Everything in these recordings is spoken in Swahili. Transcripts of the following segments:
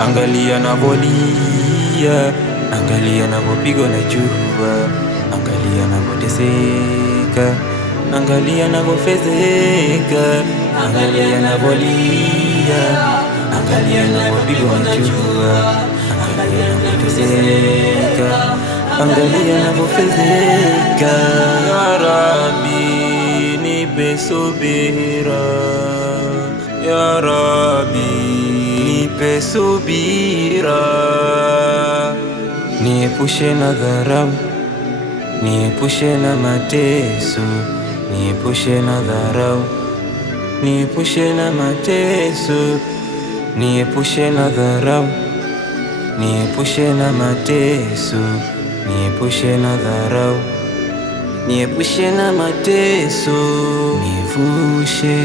Angalia navolia, angalia navopigwa na jua, angalia navoteseka, angalia navofezeka, angalia navolia, angalia navopigwa na jua, angalia navoteseka, angalia navofezeka. Ya Rabbi, nipe subira, Ya Rabbi, nipe subira, niepushe na dharau, niepushe na mateso, niepushe na dharau, niepushe na mateso, niepushe na dharau, niepushe na mateso, niepushe na dharau, niepushe na mateso, nivushe,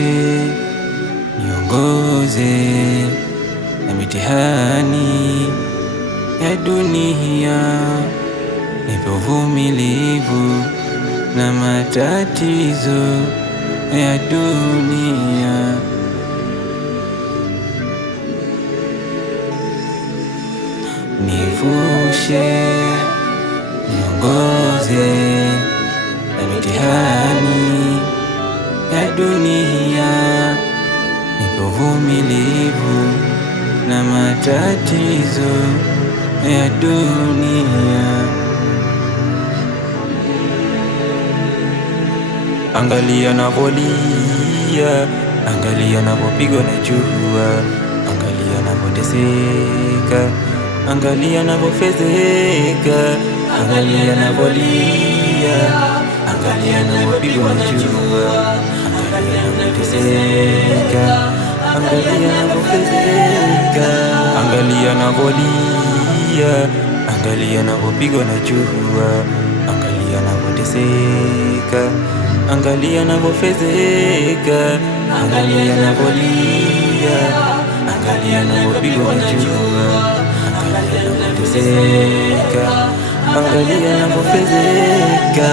niongoze na mitihani ya dunia, nipe uvumilivu na matatizo ya dunia. Nivushe, niongoze na mitihani ya dunia, nipe uvumilivu na matatizo ya dunia. Angalia navolia, angalia navopigwa na jua, angalia navoteseka, angalia navofezeka, angalia navolia, angalia navopigwa na jua, angalia navoteseka, angalia navofezeka, angalia navolia, angalia navopigwa na jua, angalia navoteseka, angalia navofezeka, angalia navolia, angalia navopigwa na jua, angalia navoteseka, angalia navofezeka.